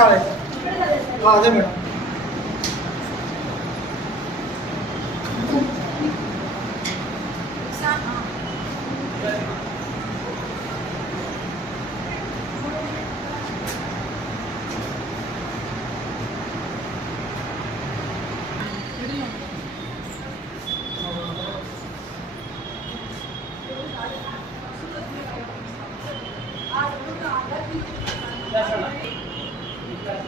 College అదే madam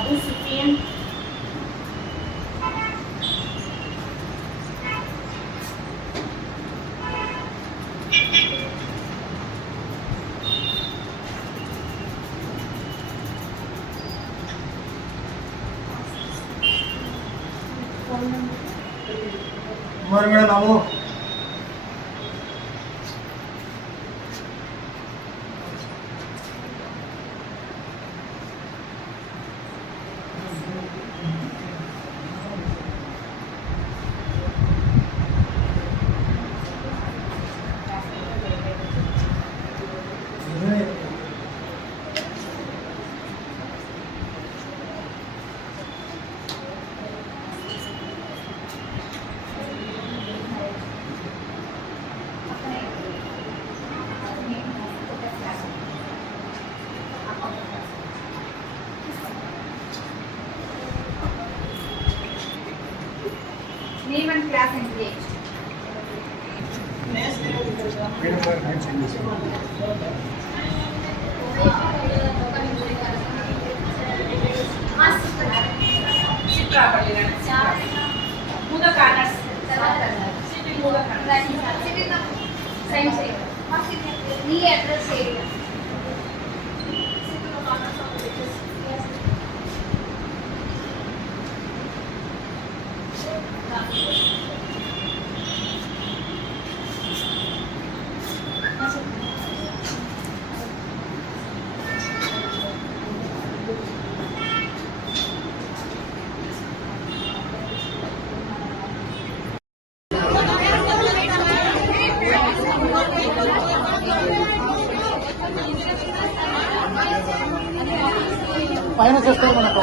Abu Sufyan. మరి madam నాము Name and class and grade. Muda Kanas. City Muda Kanas. Same same. నీ address area పైన చేస్తాం మనకు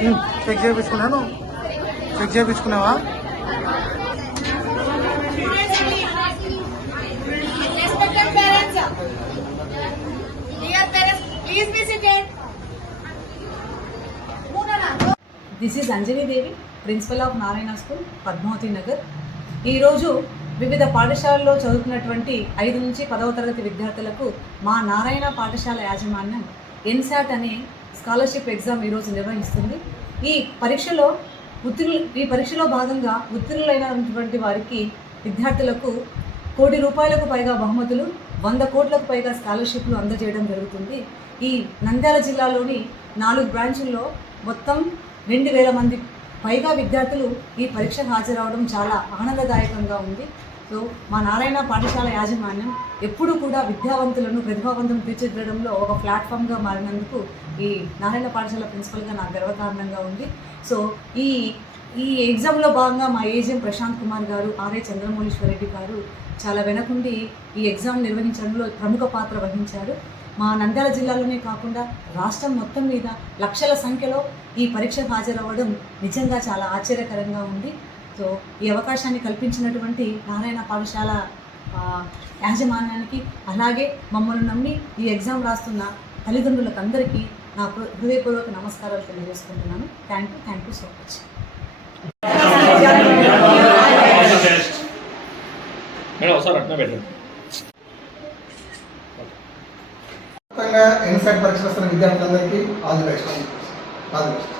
check చేయించుకున్నాను. Check చేయించుకున్నావా? This is Anjani Devi principal of Narayana school Padmavathi Nagar ఈరోజు వివిధ పాఠశాలల్లో చదువుతున్నటువంటి ఐదు నుంచి పదవ తరగతి విద్యార్థులకు మా నారాయణ పాఠశాల యాజమాన్యం ఎన్సాట్ అనే స్కాలర్షిప్ ఎగ్జామ్ ఈరోజు నిర్వహిస్తుంది. ఈ పరీక్షలో ఉత్తీర్ణులు ఈ పరీక్షలో భాగంగా ఉత్తీర్ణులైనటువంటి వారికి విద్యార్థులకు కోటి రూపాయలకు పైగా బహుమతులు వంద కోట్లకు పైగా స్కాలర్షిప్లు అందజేయడం జరుగుతుంది. ఈ నంద్యాల జిల్లాలోని నాలుగు బ్రాంచుల్లో మొత్తం రెండు వేల మంది పైగా విద్యార్థులు ఈ పరీక్షకు హాజరవడం చాలా ఆనందదాయకంగా ఉంది. సో మా నారాయణ పాఠశాల యాజమాన్యం ఎప్పుడూ కూడా విద్యావంతులను ప్రతిభావంతులను తీర్చిదిద్దడంలో ఒక ప్లాట్ఫామ్గా మారినందుకు ఈ నారాయణ పాఠశాల ప్రిన్సిపల్గా నాకు గర్వకారణంగా ఉంది. సో ఈ ఈ ఎగ్జామ్లో భాగంగా మా ఏజిఎం ప్రశాంత్ కుమార్ గారు ఆర్ఏ చంద్రమౌళీశ్వరరెడ్డి గారు చాలా వెనకుండి ఈ ఎగ్జామ్ నిర్వహించడంలో ప్రముఖ పాత్ర వహించారు. మా నంద్యాల జిల్లాలోనే కాకుండా రాష్ట్రం మొత్తం మీద లక్షల సంఖ్యలో ఈ పరీక్షకు హాజరవ్వడం నిజంగా చాలా ఆశ్చర్యకరంగా ఉంది. సో ఈ అవకాశాన్ని కల్పించినటువంటి నారాయణ పాఠశాల ఆ, యాజమాన్యానికి అలాగే మమ్మల్ని నమ్మి ఈ ఎగ్జామ్ రాస్తున్న తల్లిదండ్రులకు అందరికీ నా హృదయపూర్వక నమస్కారాలు తెలియజేసుకుంటున్నాను. Thank you thank you so much. మొత్తంగా పరీక్ష విద్యార్థులందరికీ all the best. All the best.